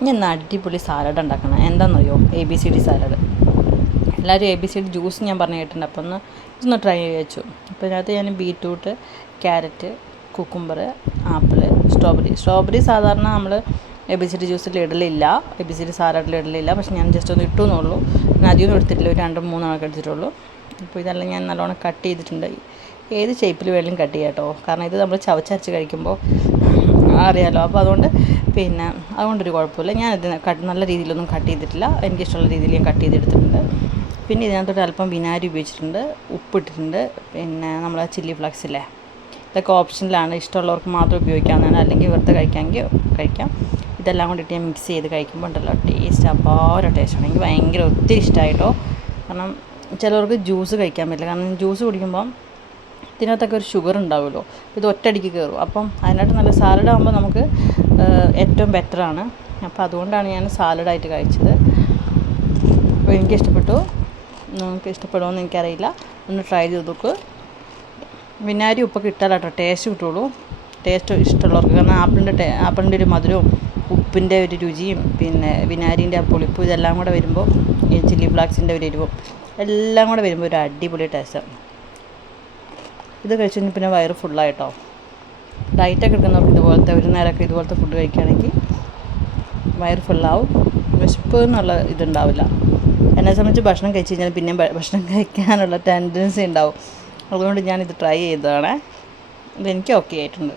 ഇനി എന്നാൽ അടിപൊളി സാലഡ് ഉണ്ടാക്കണം. എന്താണെന്നറിയോ? ABCD salad. എല്ലാവരും ABCD ജ്യൂസ് ഞാൻ പറഞ്ഞു കേട്ടിട്ടുണ്ട്. അപ്പോൾ ഇതൊന്ന് ട്രൈ ചെയ്ത് വെച്ചു. അപ്പോൾ ഇതിനകത്ത് ഞാൻ beetroot, carrot, cucumber, apple, strawberry സാധാരണ നമ്മൾ ABCD ജ്യൂസിൽ ഇടലില്ല, ABCD സാലഡിൽ ഇടലില്ല. പക്ഷെ ഞാൻ ജസ്റ്റ് ഒന്ന് ഇട്ടു എന്നുള്ളൂ. ഞാൻ അധികമൊന്നും എടുത്തിട്ടില്ല, ഒരു 2-3 എടുത്തിട്ടുള്ളൂ. അപ്പോൾ ഇതെല്ലാം ഞാൻ നല്ലോണം കട്ട് ചെയ്തിട്ടുണ്ട്. ഏത് ഷേപ്പിൽ വേണമെങ്കിലും കട്ട് ചെയ്യാം കേട്ടോ, കാരണം ഇത് നമ്മൾ ചവച്ചരച്ച് കഴിക്കുമ്പോൾ അറിയാമല്ലോ. അപ്പോൾ അതുകൊണ്ടൊരു കുഴപ്പമില്ല. ഞാൻ ഇത് നല്ല രീതിയിലൊന്നും കട്ട് ചെയ്തിട്ടില്ല, എനിക്കിഷ്ടമുള്ള രീതിയിൽ ഞാൻ കട്ട് ചെയ്തെടുത്തിട്ടുണ്ട്. പിന്നെ ഇതിനകത്തോട്ട് അല്പം വിനാഗിരി ഉപയോഗിച്ചിട്ടുണ്ട്, ഉപ്പിട്ടിട്ടുണ്ട്, പിന്നെ നമ്മൾ ചില്ലി ഫ്ലക്സ് ഇല്ലേ, ഇതൊക്കെ ഓപ്ഷനിലാണ്, ഇഷ്ടമുള്ളവർക്ക് മാത്രം ഉപയോഗിക്കാവുന്നതാണ്, അല്ലെങ്കിൽ വെറുതെ കഴിക്കാമെങ്കിൽ കഴിക്കാം. ഇതെല്ലാം കൊണ്ടിട്ട് ഞാൻ മിക്സ് ചെയ്ത് കഴിക്കുമ്പോൾ ഉണ്ടല്ലോ ടേസ്റ്റ് അപാര ടേസ്റ്റാണ്. എനിക്ക് ഭയങ്കര ഒത്തിരി ഇഷ്ടമായിട്ടോ. കാരണം ചിലവർക്ക് ജ്യൂസ് കഴിക്കാൻ പറ്റില്ല, കാരണം ജ്യൂസ് കുടിക്കുമ്പം ഇതിനകത്തൊക്കെ ഒരു ഷുഗർ ഉണ്ടാവുമല്ലോ, ഇത് ഒറ്റയടിക്ക് കയറും. അപ്പം അതിനായിട്ട് നല്ല സാലഡ് ആകുമ്പോൾ നമുക്ക് ഏറ്റവും ബെറ്ററാണ്. അപ്പോൾ അതുകൊണ്ടാണ് ഞാൻ സാലഡായിട്ട് കഴിച്ചത്. അപ്പോൾ എനിക്കിഷ്ടപ്പെട്ടു. നിങ്ങൾക്ക് ഇഷ്ടപ്പെടുമോയെന്ന് എനിക്കറിയില്ല, ഒന്ന് ട്രൈ ചെയ്ത് നോക്ക്. വിനാഗിരി ഉപ്പൊക്കെ ഇട്ടാലാട്ടോ ടേസ്റ്റ് കിട്ടുള്ളൂ, ടേസ്റ്റ് ഇഷ്ടമുള്ളവർക്ക്. കാരണം ആപ്പിളിൻ്റെ ഒരു മധുരവും ഉപ്പിൻ്റെ ഒരു രുചിയും പിന്നെ വിനാഗിരിൻ്റെ ആ പുളിപ്പും ഇതെല്ലാം കൂടെ വരുമ്പോൾ ഈ ചില്ലി ഫ്ലാക്സിൻ്റെ ഒരു എരിവും എല്ലാം കൂടെ വരുമ്പോൾ ഒരു അടിപൊളി ടേസ്റ്റാണ്. ഇത് കഴിച്ച് കഴിഞ്ഞാൽ പിന്നെ വയറ് ഫുള്ളായിട്ടോ. ഡയറ്റൊക്കെ എടുക്കുന്നവർക്ക് ഇതുപോലത്തെ ഒരു നേരമൊക്കെ ഇതുപോലത്തെ ഫുഡ് കഴിക്കുകയാണെങ്കിൽ വയറ് ഫുള്ളാവും, വിശപ്പ് എന്നുള്ള ഇതുണ്ടാവില്ല. എന്നെ സംബന്ധിച്ച് ഭക്ഷണം കഴിച്ച് കഴിഞ്ഞാൽ പിന്നെയും ഭക്ഷണം കഴിക്കാനുള്ള ടെൻഡൻസി ഉണ്ടാവും. അതുകൊണ്ട് ഞാനിത് ട്രൈ ചെയ്തതാണ്. ഇതെനിക്ക് ഓക്കെ ആയിട്ടുണ്ട്.